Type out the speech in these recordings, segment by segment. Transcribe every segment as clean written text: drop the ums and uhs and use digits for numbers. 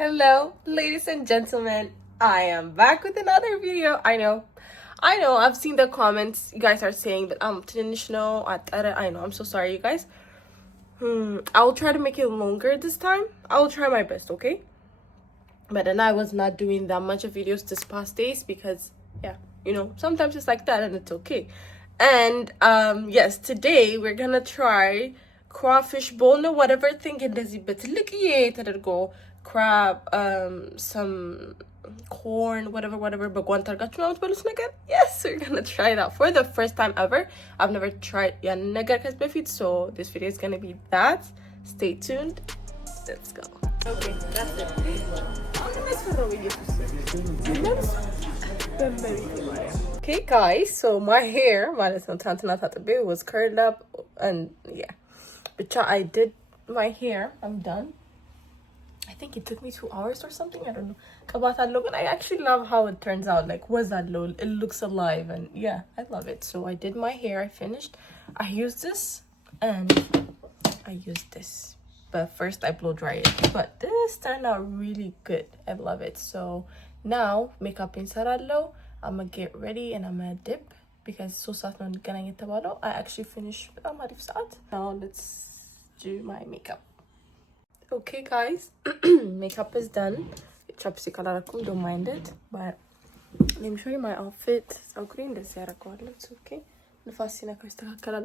Hello, ladies and gentlemen. I am back with another video. I know. I've seen the comments. You guys are saying that I'm traditional. I know. I'm so sorry, you guys. I will try to make it longer this time. I will try my best, okay? But then I was not doing that much of videos this past days because, yeah, sometimes it's like that and it's okay. And yes, today we're gonna try crawfish bowl, no whatever thing እንደዚህ በትልቅዬ ተደርጎ crab, some corn, whatever በጓንት አድርጋችሁ ነው የምትበሉት ነገር. Yes, we're gonna try that for the first time ever. I've never tried ያንን ነገር ከዚህ በፊት, so this video is gonna be that. Stay tuned. Let's go. Okay, that's it. Okay guys, so my hair was curled up and yeah, but I did my hair. I'm done. I think it took me 2 hours or something. I don't know. But I actually love how it turns out. Like, it looks alive and yeah, I love it. So I did my hair. I finished. I used this and I used this. But first I blow dry it. But this turned out really good. I love it. So now makeup insarallo. I'm gonna get ready and I'm gonna dip because I actually finished now let's do my makeup. Okay guys, makeup is done. Chapstick don't mind it, but let me show you my outfit. It's okay.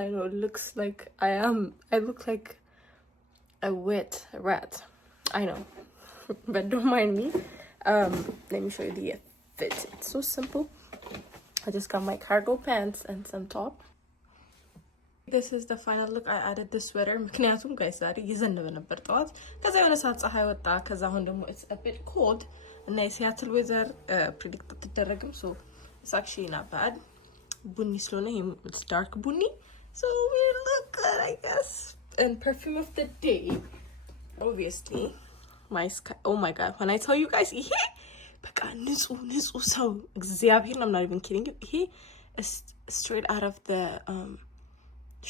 I know it looks like I look like a wet rat. I know. But don't mind me. Let me show you the fit. It's so simple. I just got my cargo pants and some top. This is the final look. I added the sweater ምክንያቱም guys ዛሬ እየዘነበ ነበር ጠዋት ከዛ የሆነ ሰዓት ፀሐይ ወጣ ከዛ አሁን ደግሞ it's a bit cold እና የሲያትል weather predict ተደረገም so it's actually not bad ቡኒ ስለሆነ it's dark ቡኒ so we look good I guess. And perfume of the day, obviously my sky. Oh my god, when I tell you guys ይሄ በቃ ንጹህ ሰው እግዚአብሔርን I'm not even kidding you. ይሄ is straight out of the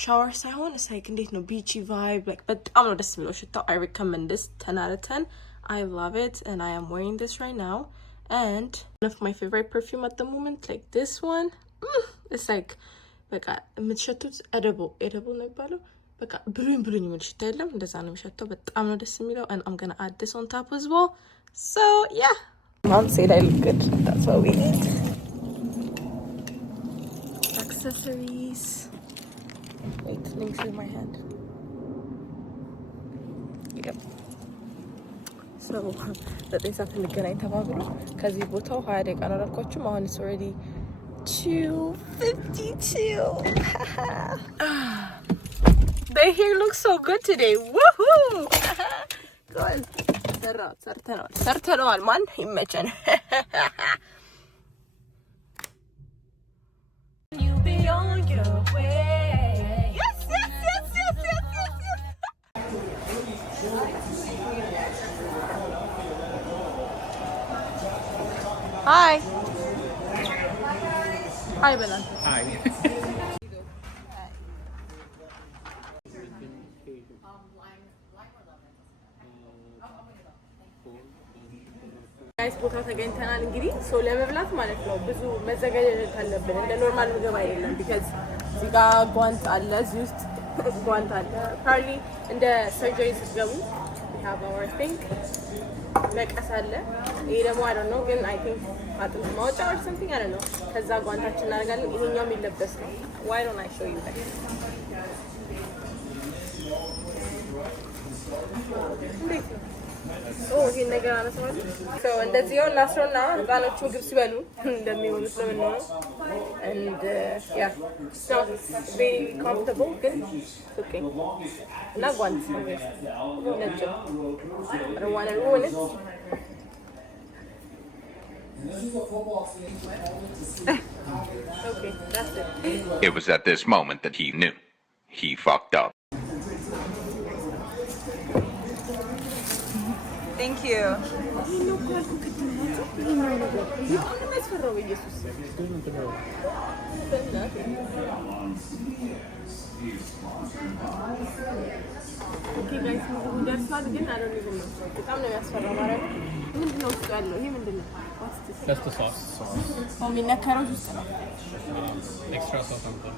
shower ሳይሆን it's like እንዴት ነው beachy vibe like በጣም ነው ደስ የሚለው ሽታው. I recommend this 10 out of 10. I love it and I am wearing this right now and one of my favorite perfume at the moment, like this one. It's like በቃ የምትሸቱት edible ነው የሚባለው በቃ ብሉኝ የሚል ሽታ የለም እንደዛ ነው የሚሸተው በጣም ነው ደስ የሚለው and I'm gonna add this on top as well. So yeah, mom said I look good. That's what we need. Accessories. Wait, let me show my hand. Yep. So that is something እንገናኝ ተባብሎ ከዚህ ቦታው 20 ደቂቃ ነው አልኳችሁም አሁን it's already 2:52. The hair looks so good today. Woohoo! Good. ሰርተነዋል ማን ይመቸን. You be on your way. Yes. Hi. Hi, Belan. Hi. ጋይስ ቦታ ተገኝተናል እንግዲህ ሶ ለመብላት ማለት ነው ብዙ መዘጋጀት አለብን እንደ ኖርማል ምግብ አይደለም because እዚህ ጋር ጓንት አለ እዚህ ውስጥ ጓንት አለ ፕሮባብሊ እንደ ሰርጀሪ ስትገቡ we have our thing መቀስ አለ ይሄ ደግሞ I don't know ግን I think አጥንት ማውጫ or something I don't know ከዛ ጓንታችን እናደርጋለን ይሄኛው የሚለበስ ነው. Why don't I show you guys? ይሄ ነገር አነሳው so እንደዚህ ነው ላስሮና ህፃኖቹ ምግብ ሲበሉ እንደሚሆኑት ነው ነው and yeah so very comfortable good okay እና ጓንት ነጭ I don't want to ruin it. Okay, that's it. It was at this moment that he knew. He fucked up. Thank you. Okay guys, ደርሷል ግን I don't even know. በጣም ነው የሚያስፈራው ማለት ነው። ምንድነው ውስጡ ያለው? ይሄ ምንድነው? That's the sauce. የሚነከረው ውስጥ ነው። Extra sauce on top.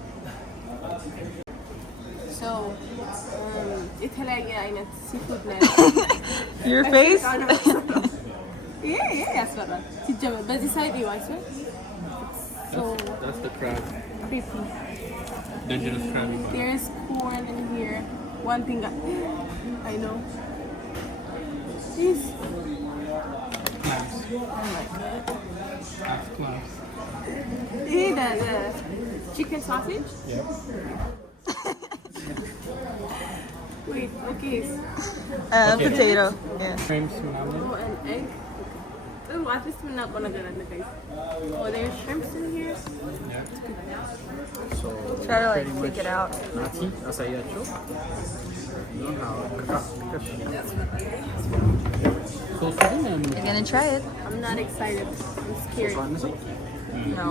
So, የተለያየ አይነት seafood ነው ያለው. Your face? ይሄ ያስፈራል። ሲጀመር በዚህ ሳይድ ይዋይሰው. So, That's the crab. creepy. Dangerous crab. There's corn in here. One thing I know. This. Clams. Oh my god. That's clams. Hey, the chicken sausage? Yep. Wait, okay. Okay. Potato. Yeah. Shrimp salmon. Oh, an egg. Oh, at least we're not gonna get it, guys. Oh, there's shrimps in here. Yeah. So Try to like pretty take much it out. Nati, asayacho. You know how Sauce din You're gonna try it? I'm not excited. I'm scared. No.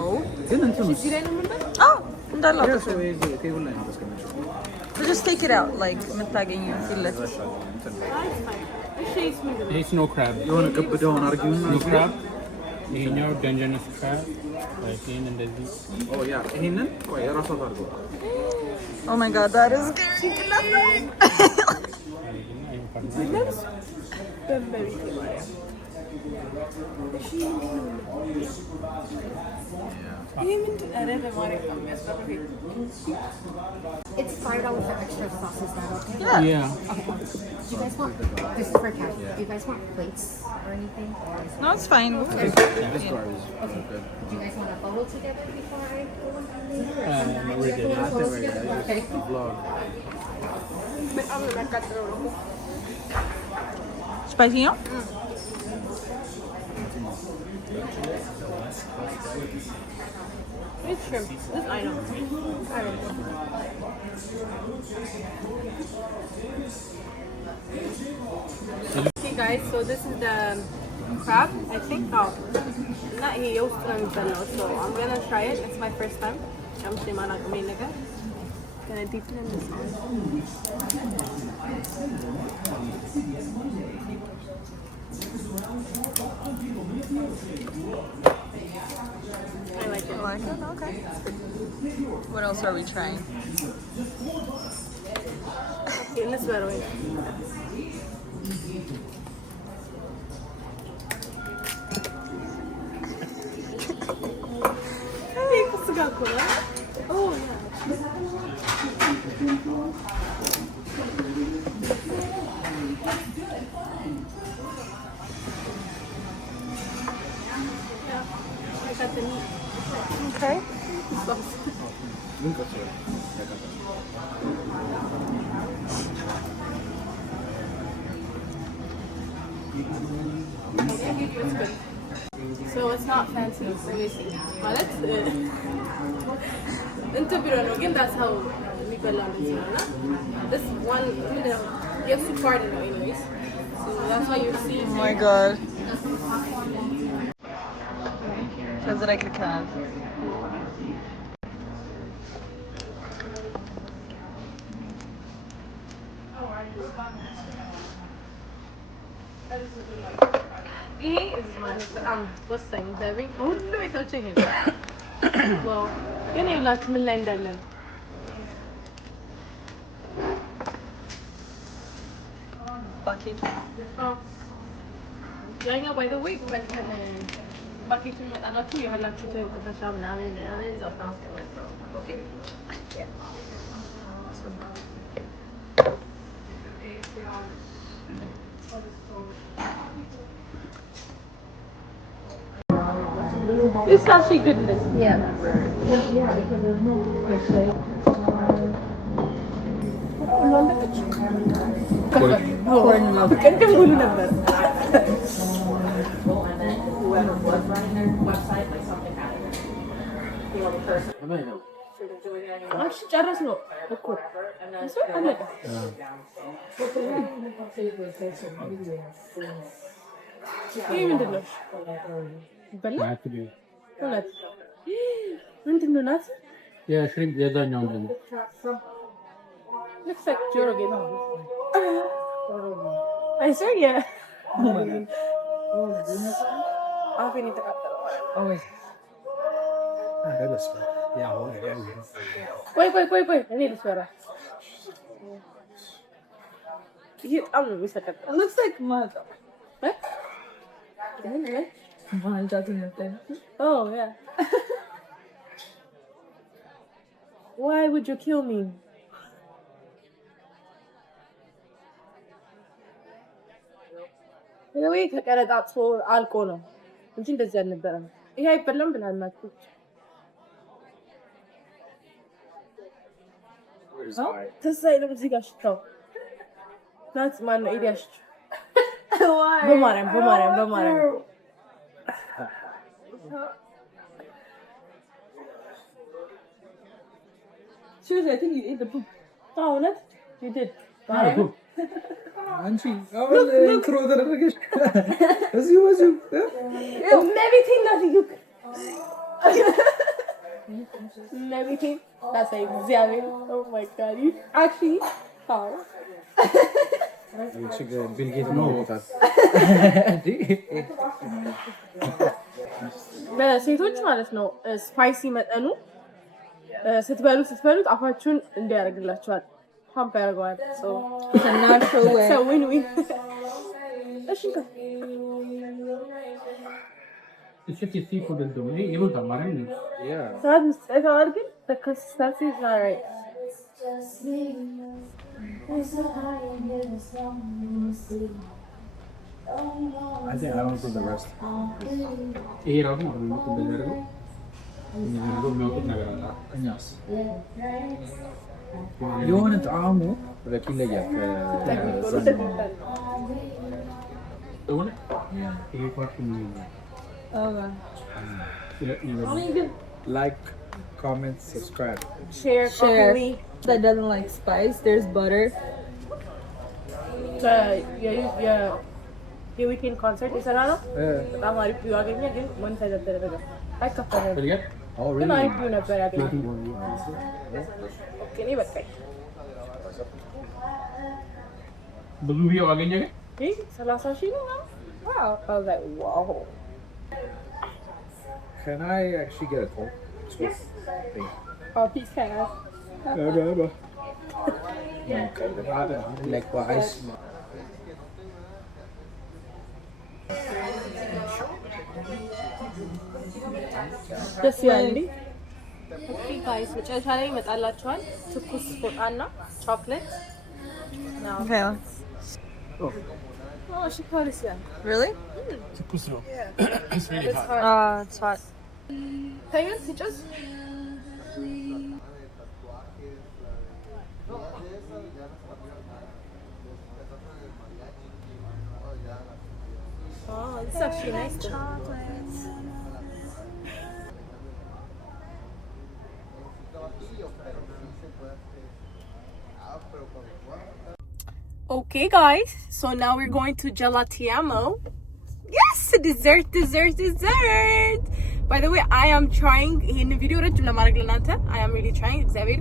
ግን እንትኑ Did I remember? Oh, እንዳለ ያ አውጥተው። ሰው ቴብል ላይ ነው ያስቀመጠው። So just take it out, like የምታገኘው ፊት ለፊት። እንትን Ah, it's fine. Actually, it's me. It's no crab. የሆነ ግብዳውን አርጊውና No crab. ይሄኛው dangerous crab. Like ይሄን እንደዚህ. ኦ ያ ይሄንን ቆይ የራሷ ታርገው Oh my god, that is scary. It's $5 for extra sauce, is that okay? Yeah. Yeah. Do you guys want, this is for cash, do you guys want plates or anything? No, it's fine. This guy is good. Do you guys want a photo together before I go in? We're good. I think we're good. Okay. Vlog. Spicy, no? It's shrimp. This I know. Okay guys, so this is the crab. I think not here so I'm gonna try it. It's my first time. I'm gonna deep it in this one. I like it. You like it? Okay. What else are we trying? Okay, let's go away. Oh yeah. Yeah, I got the meat. Okay. Sauce. ምን ቀሰለ ያቀጣ It's good. So it's not fancy, obviously. ማለት እንትን ብሎ ነው ግን that's how የሚበላው እንደዚህ ነው እና this one የእሱ part ነው anyways. So that's why you're seeing Oh my god. Känns det riktigt kallt? ይሄ በጣም ወሳኝ ዘቢኝ ሁሉ ቤቶች ይሄ ዋው ግን ይላችሁ ምን ላይ እንዳለ ነው Bucket. ያኛው by the way ባኬቱ ይመጣላችሁ ያላችሁት ቆሻሻ ምናምን እዛው ታስቀምጡ ኦኬ It's actually goodness. Yeah. ቅድም ሁሉ ነበር Abay, no. እሺ ጨረስ ነው እኮ እሱ አለቀ። ይሄ ምንድን ነው? ይበላል? ሁለት ምንድን ነው ናት? የሽሪምፕ የዛኛው ምንድን ነው? Looks like ጆሮ ጌጥ ነው። አይሰየ አፌን የተቃጠለው። ቆይ እኔ ልስበራ። ይሄ በጣም ነው የሚሰቀጥጥ። Looks like mud. Oh yeah. Why would you kill me? ወይ ተቀረጣጥፎ አልቆ ነው እንጂ እንደዚህ አልነበረም። ይሄ አይበላም ብላላችሁ። ተሳይለም እዚህ ጋር ሽታው ናት። ማነው ኤዲያሽ? በማርያም Seriously, I think you ate the poop. እውነት you did ማርያም አንቺ አሁን ኢንትሮ ተደረገሽ እዚሁ እመቤቴን ናት ይሉክ እመቤቴን ታሳይ እግዚአብሔር ኦ ማይ ጋድ actually how ቢልጌት ነው ወጣት በሴቶች ማለት ነው ስፓይሲ መጠኑ ስትበሉት አፋችሁን እንዲያደርግላችኋል ፓምፕ ያደርገዋል so Not so well. so win እሺ It's just a seafood እንደው ይሄ ይሉታል ማለት ነው። ሰዓት መስጠታል ግን the consistency is not right. I think I don't do the rest. ይሄ ራሱ ነው እንደሚያደርገው የሚያውቁት ነገር አለ። እኛስ የሆነ ጣዕሙ በቂ ይለያል ከዛኛው። እውነት ይሄ ፓርት ነው። Like, comment, subscribe. share properly That doesn't like spice. There's butter. የዊኬንድ ኮንሰርት የሰራ ነው በጣም አሪፍ ቪው አገኘ ግን ሞኔታይዝ አልተደረገም አይከፈለም በልገት Oh, ግን really? አሪፍ ቪው ነበር ያገኘ ኦኬ እኔ በቃኝ ብዙ ቪው አገኘ ግን ይህ 30,000 ነው wow I was like wow Can I actually get a Coke? Yes. Thank oh peace cat you. Like what ice? ደስ ይላል እንዴ ኦኬ ጋይስ መጨረሻ ላይ ይመጣላችኋል ትኩስ ፎጣና ቾክሌት ነው Okay. oh she called us yeah Really? ትኩስ ነው። it's hot It's hot. ታዩን ሲጨስ oh it's actually nice Okay guys, so now we're going to Gelatiamo. Yes, dessert. By the way, I am trying in the video I am really trying እግዚአብሔር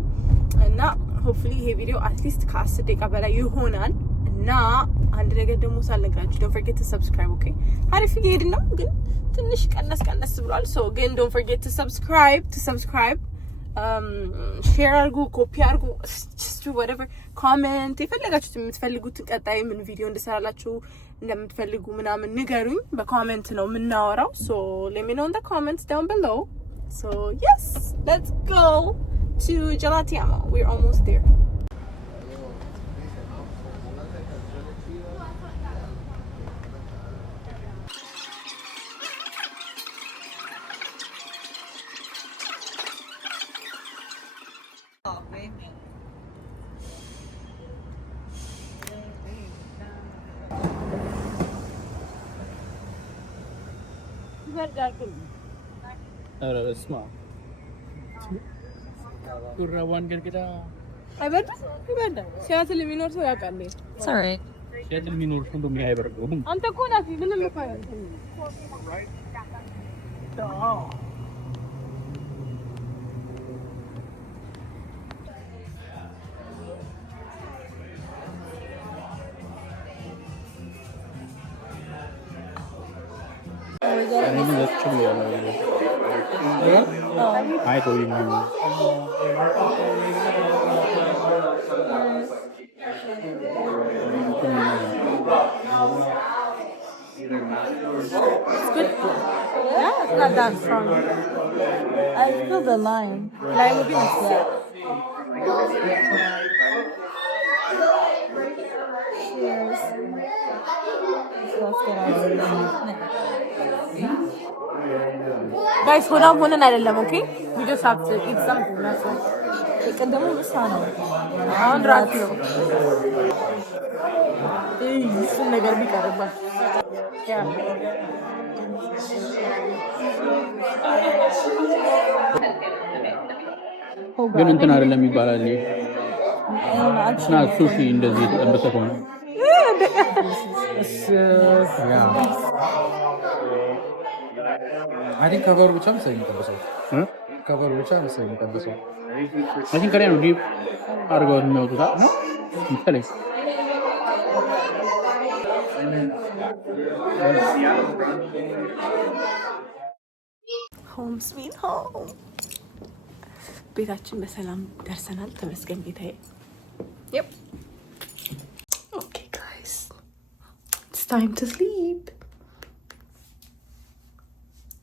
እና hopefully ይሄ ቪዲዮ at least ከ10 ደቂቃ በላይ ይሆናል እና አንድ ነገር ደግሞ ሳልነግራችሁ don't forget to subscribe okay አሪፍ እየሄድን ነው ግን ትንሽ ቀነስ ብሏል so again don't forget to subscribe share አድርጉ ኮፒ አድርጉ just do whatever comment የፈለጋችሁት የምትፈልጉትን ቀጣይ ምን ቪዲዮ እንድሰራላችሁ እንደምትፈልጉ ምናምን ንገሩኝ በኮሜንት ነው የምናወራው so let me know in the comments down below so yes let's go to Gelatiamo we're almost there ሹራቧን ገርግዳ አይበርድም? ይበርዳል። ሲያትል የሚኖር ሰው ያውቃል። It's alright. ሲያትል የሚኖር ሰው እንደምን አይበርደውም? አንተ እኮ ናት ምንም እኮ አይደለም። I told you. Yeah, it's not that strong. I feel the lime. Lime would be nice. Yeah. Cheers. Guys, ሆነን አይደለም ኦኬ we just have to eat something that's all. የቀደሙ ምሳ ነው አሁን ራት ነው እሱን ነገር ቢቀርባል ግን እንትን አይደለም ይባላል እና ሱሺ እንደዚህ ተጠብሰ ሆነ I think cover which I'm saying ጠብሰው cover which I'm saying ጠብሰው I think ከላይ ነው ዲፕ አድርገው የሚያወጡት ነው ይተለይ ሆም ስዊት ሆም ቤታችን በሰላም ደርሰናል ተመስገን ጌታዬ yep okay guys it's time to sleep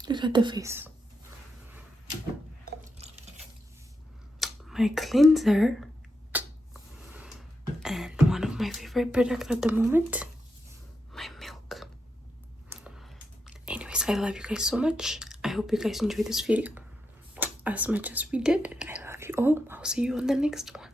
look at the face my cleanser and one of my favorite products at the moment my milk anyways I love you guys so much I hope you guys enjoyed this video as much as we did. I love you all. I'll see you on the next one.